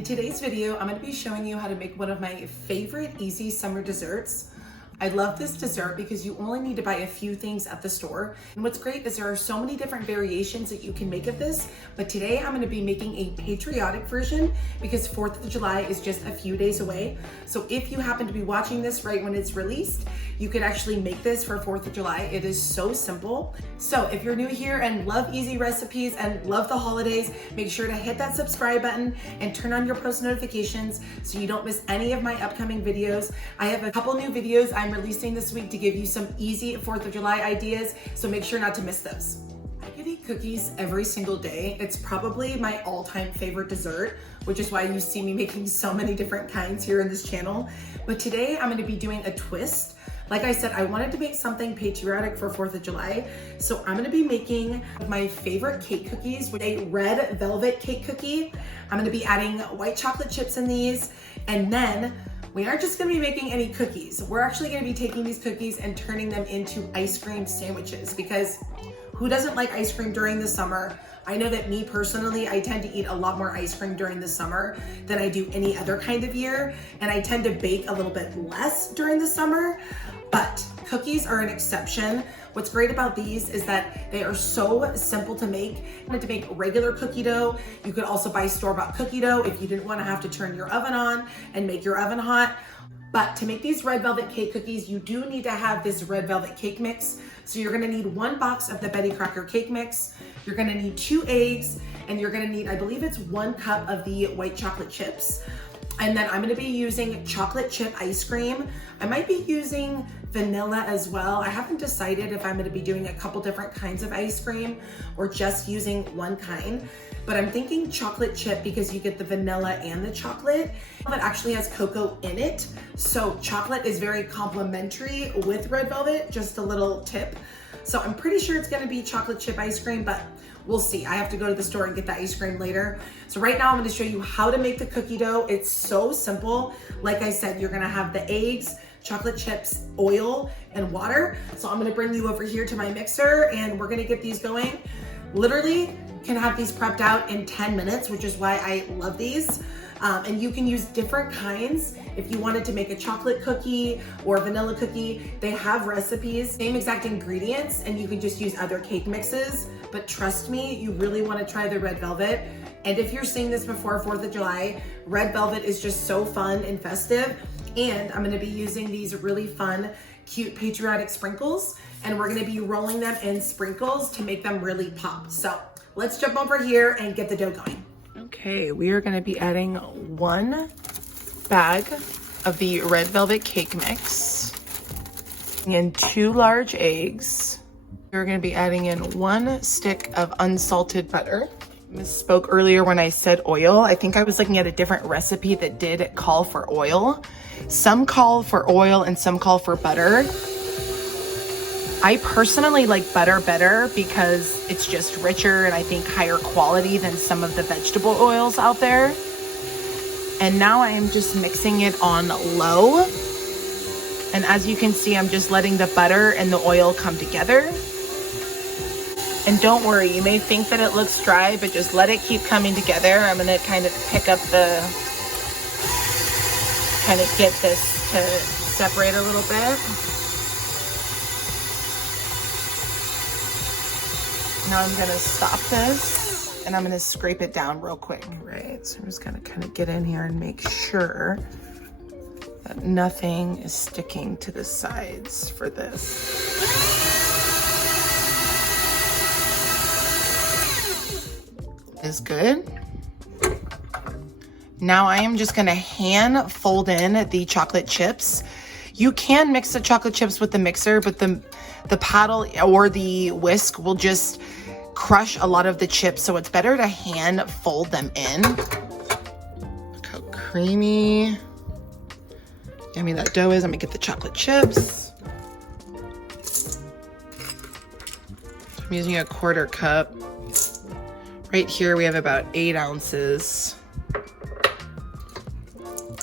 In today's video, I'm going to be showing you how to make one of my favorite easy summer desserts. I love this dessert because you only need to buy a few things at the store. And what's great is there are so many different variations that you can make of this, but today I'm going to be making a patriotic version because 4th of July is just a few days away. So if you happen to be watching this right when it's released, you could actually make this for 4th of July. It is so simple. So if you're new here and love easy recipes and love the holidays, make sure to hit that subscribe button and turn on your post notifications so you don't miss any of my upcoming videos. I have a couple new videos I'm releasing this week to give you some easy 4th of July ideas, so make sure not to miss those. I could eat cookies every single day. It's probably my all-time favorite dessert, which is why you see me making so many different kinds here in this channel. But today I'm going to be doing a twist. Like I said, I wanted to make something patriotic for 4th of July, so I'm gonna be making my favorite cake cookies with a red velvet cake cookie. I'm gonna be adding white chocolate chips in these, and then we aren't just gonna be making any cookies. We're actually gonna be taking these cookies and turning them into ice cream sandwiches, because who doesn't like ice cream during the summer? I know that me personally, I tend to eat a lot more ice cream during the summer than I do any other kind of year, and I tend to bake a little bit less during the summer. But cookies are an exception. What's great about these is that they are so simple to make. You want to make regular cookie dough. You could also buy store-bought cookie dough if you didn't want to have to turn your oven on and make your oven hot. But to make these red velvet cake cookies, you do need to have this red velvet cake mix. So you're gonna need 1 box of the Betty Crocker cake mix. You're gonna need 2 eggs, and you're gonna need, I believe it's 1 cup of the white chocolate chips. And then I'm gonna be using chocolate chip ice cream. I might be using vanilla as well. I haven't decided if I'm gonna be doing a couple different kinds of ice cream or just using one kind, but I'm thinking chocolate chip because you get the vanilla and the chocolate. It actually has cocoa in it, so chocolate is very complimentary with red velvet, just a little tip. So I'm pretty sure it's gonna be chocolate chip ice cream, but we'll see. I have to go to the store and get the ice cream later. So right now I'm gonna show you how to make the cookie dough. It's so simple. Like I said, you're gonna have the eggs, chocolate chips, oil, and water. So I'm gonna bring you over here to my mixer and we're gonna get these going. Literally can have these prepped out in 10 minutes, which is why I love these. And you can use different kinds. If you wanted to make a chocolate cookie or a vanilla cookie, they have recipes, same exact ingredients, and you can just use other cake mixes. But trust me, you really wanna try the red velvet. And if you're seeing this before 4th of July, red velvet is just so fun and festive. And I'm gonna be using these really fun, cute patriotic sprinkles, and we're gonna be rolling them in sprinkles to make them really pop. So let's jump over here and get the dough going. Okay, we are gonna be adding 1 bag of the red velvet cake mix and 2 large eggs. We're gonna be adding in 1 stick of unsalted butter. Misspoke earlier when I said oil. I think I was looking at a different recipe that did call for oil. Some call for oil and some call for butter. I personally like butter better because it's just richer and I think higher quality than some of the vegetable oils out there. And now I am just mixing it on low. And as you can see, I'm just letting the butter and the oil come together. And don't worry, you may think that it looks dry, but just let it keep coming together. I'm gonna kind of pick up kind of get this to separate a little bit. Now I'm gonna stop this and I'm gonna scrape it down real quick. Right, so I'm just gonna kind of get in here and make sure that nothing is sticking to the sides for this. Is good. Now I am just gonna hand fold in the chocolate chips. You can mix the chocolate chips with the mixer, but the paddle or the whisk will just crush a lot of the chips, so it's better to hand fold them in. Look how creamy, yummy that dough is. I'm gonna get the chocolate chips. I'm using a 1/4 cup. Right here we have about 8 ounces.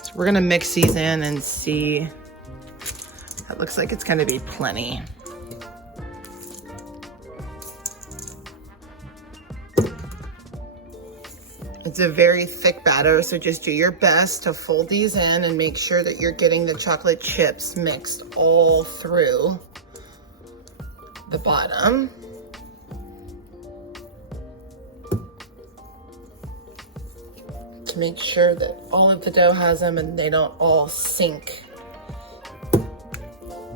So we're gonna mix these in and see. That looks like it's gonna be plenty. It's a very thick batter, so just do your best to fold these in and make sure that you're getting the chocolate chips mixed all through the bottom. To make sure that all of the dough has them and they don't all sink.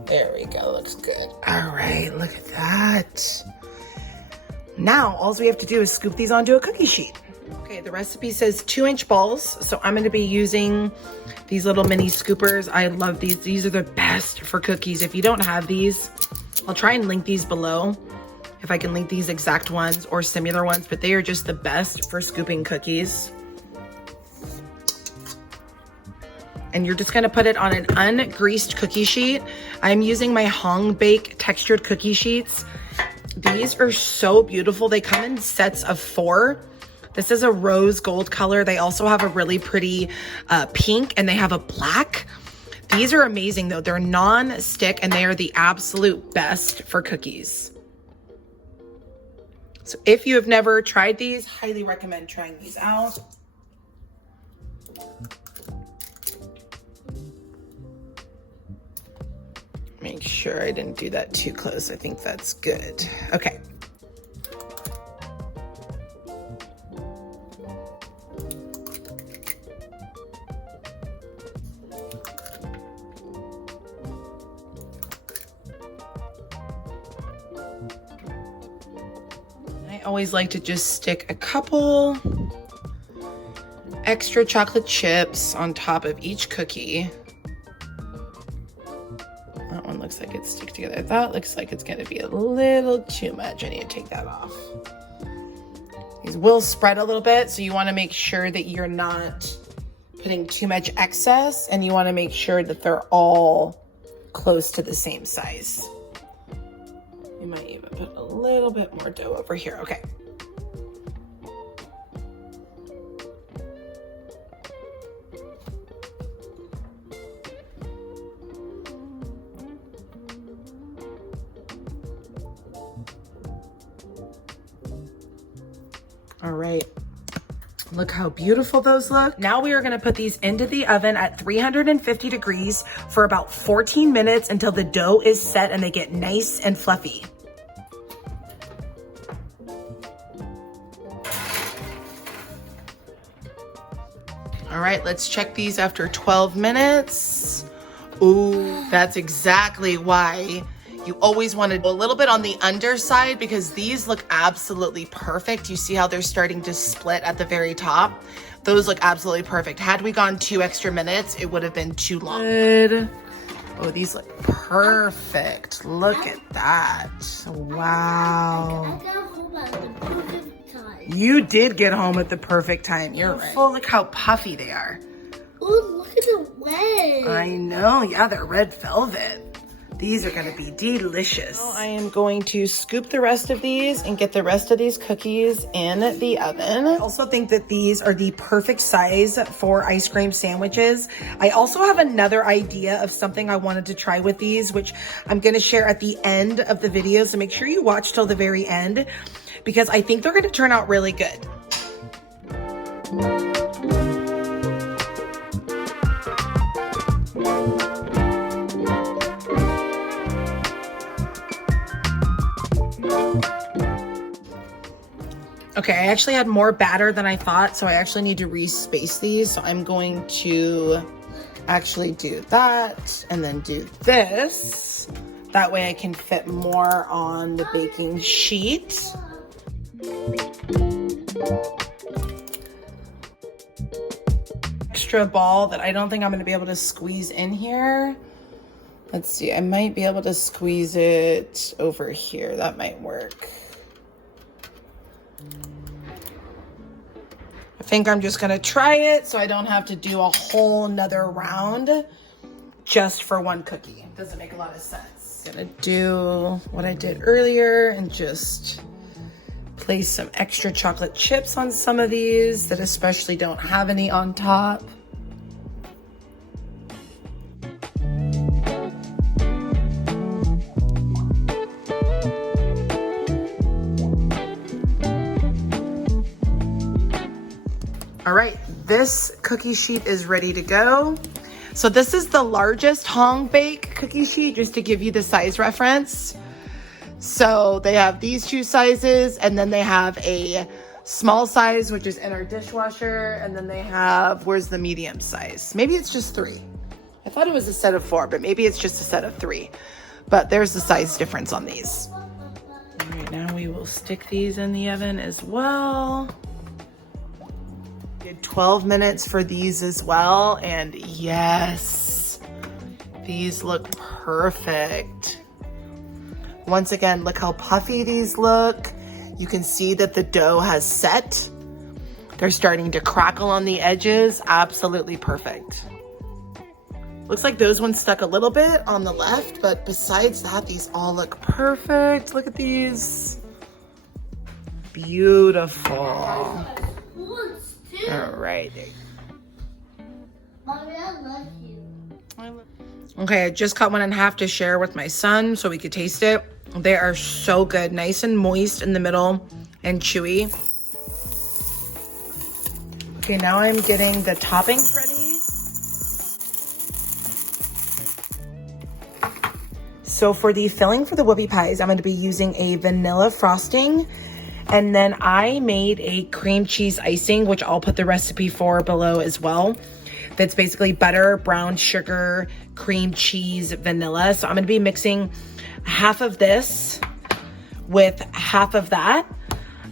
There we go, looks good. All right, look at that. Now, all we have to do is scoop these onto a cookie sheet. Okay, the recipe says 2-inch balls, so I'm gonna be using these little mini scoopers. I love these. These are the best for cookies. If you don't have these, I'll try and link these below, if I can link these exact ones or similar ones, but they are just the best for scooping cookies. And you're just gonna put it on an ungreased cookie sheet. I'm using my Hong Bake textured cookie sheets. These are so beautiful. They come in sets of 4. This is a rose gold color. They also have a really pretty pink, and they have a black. These are amazing though. They're non-stick and they are the absolute best for cookies. So if you have never tried these, highly recommend trying these out. Make sure I didn't do that too close. I think that's good. Okay. I always like to just stick a couple extra chocolate chips on top of each cookie. That one looks like it's stick together. That looks like it's gonna be a little too much. I need to take that off. These will spread a little bit, so you wanna make sure that you're not putting too much excess, and you wanna make sure that they're all close to the same size. You might even put a little bit more dough over here. Okay. All right. Look how beautiful those look. Now we are gonna put these into the oven at 350 degrees for about 14 minutes until the dough is set and they get nice and fluffy. All right, let's check these after 12 minutes. Ooh, that's exactly why you always want to go a little bit on the underside, because these look absolutely perfect. You see how they're starting to split at the very top? Those look absolutely perfect. Had we gone 2 extra minutes, it would have been too long. Good. Oh, these look perfect. Look at that. Wow. I got home at the perfect time. You did get home at the perfect time. You're right. Oh, look how puffy they are. Oh, look at the legs. I know. Yeah, they're red velvet. These are gonna be delicious. Now I am going to scoop the rest of these and get the rest of these cookies in the oven. I also think that these are the perfect size for ice cream sandwiches. I also have another idea of something I wanted to try with these, which I'm gonna share at the end of the video. So make sure you watch till the very end, because I think they're gonna turn out really good. Okay, I actually had more batter than I thought, so I actually need to re-space these. So I'm going to actually do that and then do this. That way I can fit more on the baking sheet. Extra ball that I don't think I'm gonna be able to squeeze in here. Let's see, I might be able to squeeze it over here. That might work. I think I'm just gonna try it so I don't have to do a whole nother round just for one cookie. Doesn't make a lot of sense. Gonna do what I did earlier and just place some extra chocolate chips on some of these that especially don't have any on top. this cookie sheet is ready to go. So this is the largest Hong Bake cookie sheet, just to give you the size reference. So they have these two sizes, and then they have a small size, which is in our dishwasher, and then they have, where's the medium size? Maybe it's just 3. I thought it was a set of 4, but maybe it's just a set of 3. But there's the size difference on these. All right, now we will stick these in the oven as well. Did 12 minutes for these as well, and yes, these look perfect. Once again, look how puffy these look. You can see that the dough has set. They're starting to crackle on the edges. Absolutely perfect. Looks like those ones stuck a little bit on the left, but besides that, these all look perfect. Look at these. Beautiful. All right. Mommy, I love you. Okay, I just cut one in half to share with my son so we could taste it. They are so good, nice and moist in the middle and chewy. Okay, now I'm getting the toppings ready. So for the filling for the whoopie pies, I'm going to be using a vanilla frosting. And then I made a cream cheese icing, which I'll put the recipe for below as well. That's basically butter, brown sugar, cream cheese, vanilla. So I'm going to be mixing half of this with half of that.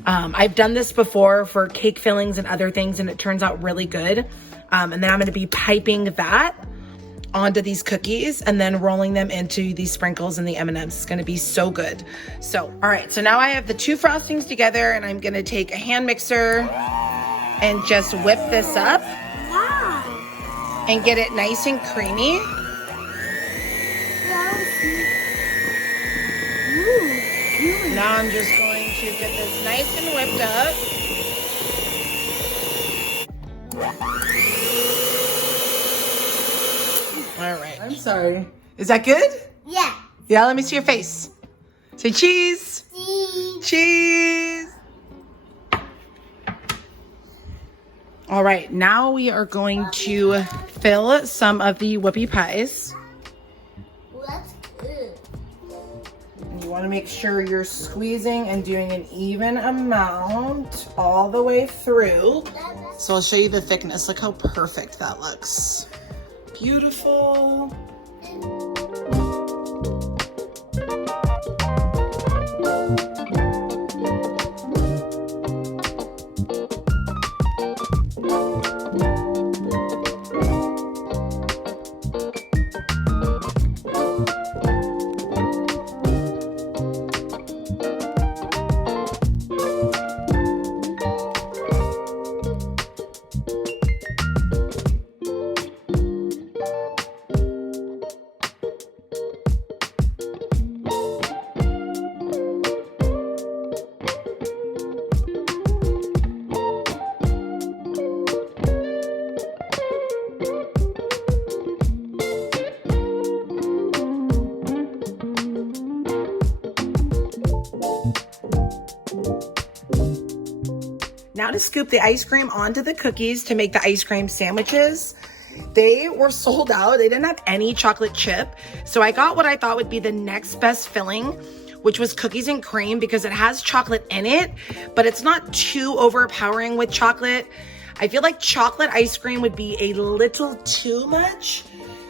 I've done this before for cake fillings and other things, and it turns out really good. And then I'm going to be piping that onto these cookies and then rolling them into these sprinkles and the M&Ms. It's going to be so good. So, all right. So now I have the 2 frostings together, and I'm going to take a hand mixer and just whip this up. And get it nice and creamy. Now I'm just going to get this nice and whipped up. All right. I'm sorry. Is that good? Yeah. Yeah, let me see your face. Say cheese. Cheese. Cheese. All right, now we are going to fill some of the whoopie pies. That's good. And you want to make sure you're squeezing and doing an even amount all the way through. So I'll show you the thickness. Look how perfect that looks. Beautiful. Now to scoop the ice cream onto the cookies to make the ice cream sandwiches. They were sold out. They didn't have any chocolate chip. So I got what I thought would be the next best filling, which was cookies and cream, because it has chocolate in it, but it's not too overpowering with chocolate. I feel like chocolate ice cream would be a little too much,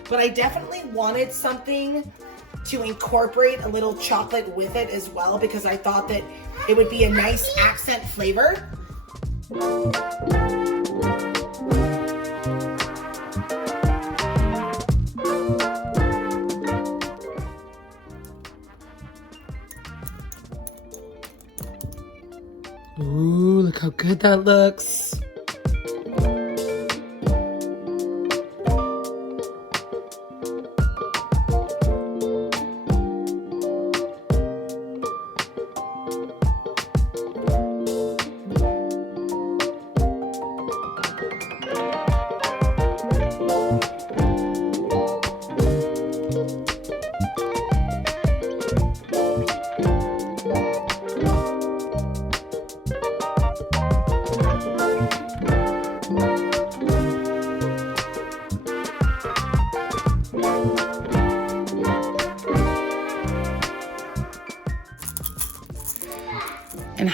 but I definitely wanted something to incorporate a little chocolate with it as well, because I thought that it would be a nice accent flavor. Ooh, look how good that looks.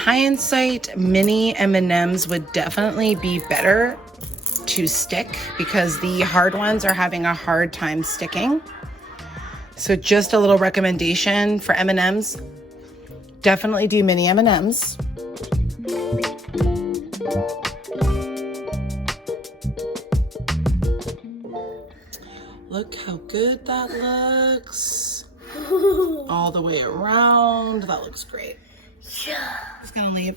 hindsight, mini M&Ms would definitely be better to stick because the hard ones are having a hard time sticking. So just a little recommendation for M&Ms, definitely do mini M&Ms. Look how good that looks. All the way around. That looks great. Yeah. Just gonna leave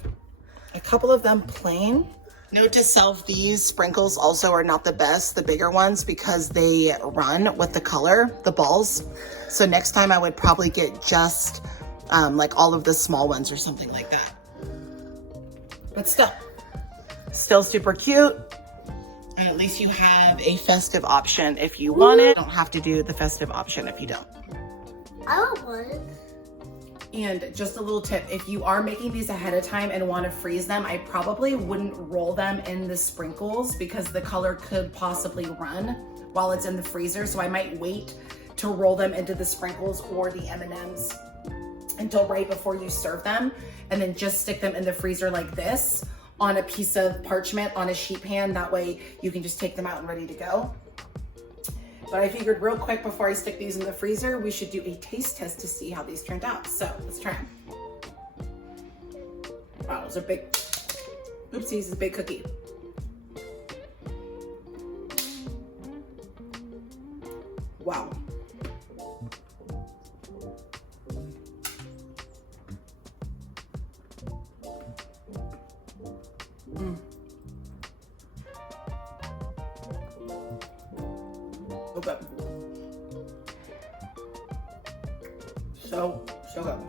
a couple of them plain. Note to self, these sprinkles also are not the best, the bigger ones, because they run with the color, the balls. So next time I would probably get just like all of the small ones or something like that. But still super cute. And at least you have a festive option if you want it. You don't have to do the festive option if you don't. I don't want it. And just a little tip, if you are making these ahead of time and want to freeze them, I probably wouldn't roll them in the sprinkles because the color could possibly run while it's in the freezer. So I might wait to roll them into the sprinkles or the M&Ms until right before you serve them, and then just stick them in the freezer like this on a piece of parchment on a sheet pan. That way you can just take them out and ready to go. But I figured real quick before I stick these in the freezer, we should do a taste test to see how these turned out. So let's try them. Wow, those are big. Oopsies, it's a big cookie. Wow. So good. So good.